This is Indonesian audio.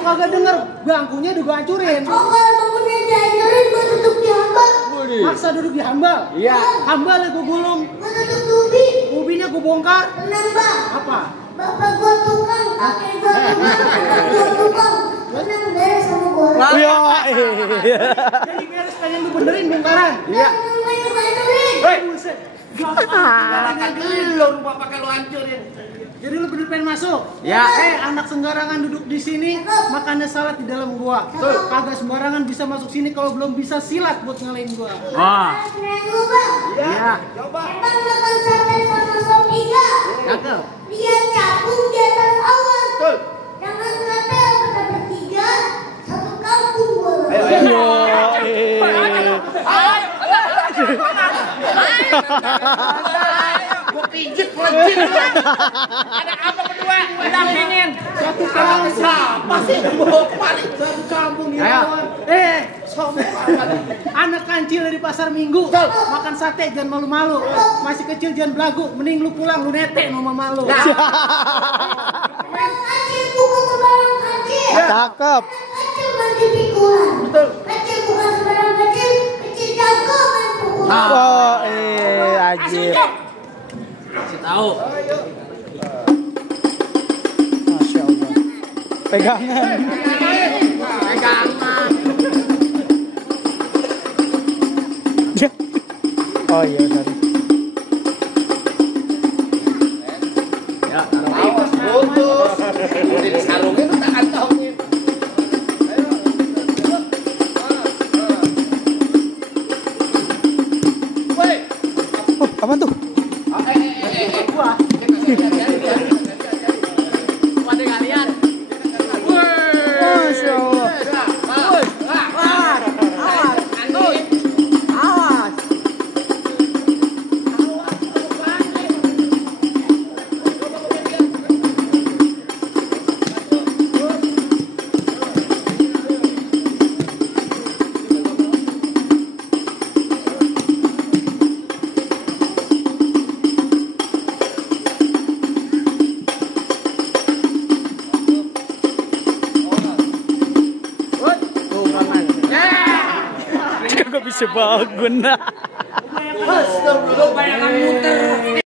lu kagak denger, bangkunya udah gua hancurin. Oh, kalau bangkunya dihancurin, gua tutup di hambal. Maksa duduk di hambal? Iya. Hambalnya gua gulung. Gua tutup di ubi. Ubinya gua bongkar. Tenang, Bang. Apa? Bapak gua tukang, kakek gua tukang, kakak gua tukang. Tenang, beres sama gua. Iya. Jadi beres pengen lu benerin bongkaran. Iya. Namanya gua hancurin. Buset. Kan lu rumah pakai lu hancurin. Jadi lu bener pengen masuk? Ya. Anak sembarangan duduk di sini, makannya salat di dalam gua. Kagak sembarangan bisa masuk sini kalau belum bisa silat buat ngalahin gua. Wah. Keren lu, Bang. Iya. Emang makan sate sama sop iga? Cakep. Dia capung di atas awan. Betul. Jangan kata pada bertiga, satu kampung gua. Gua pijit pelejit. Ada apa berdua? Dampingin. Satu kampung. Siapa sih bawa balik? Satu kampung di Ayo. lawan. Anak kancil dari pasar Minggu. Makan sate jangan malu-malu. Masih kecil jangan belagu. Mending lu pulang lu nete sama malu. Kecil bukan sembarang kecil. Cakep. Kecil mandi pikulan. Betul. Kecil bukan sembarang kecil. Kecil jago main pukulan. Oh, ajib. Kasih tahu. Masya Allah. Pegangan. Pegangan. Oh iya benar. Ya, putus. Udah disarungin udah kantongin. Woi. Oh, apaan tuh? Gua. Pada kalian. Masya Allah. Kagak bisa bangun. Astagfirullah, bayangan muter.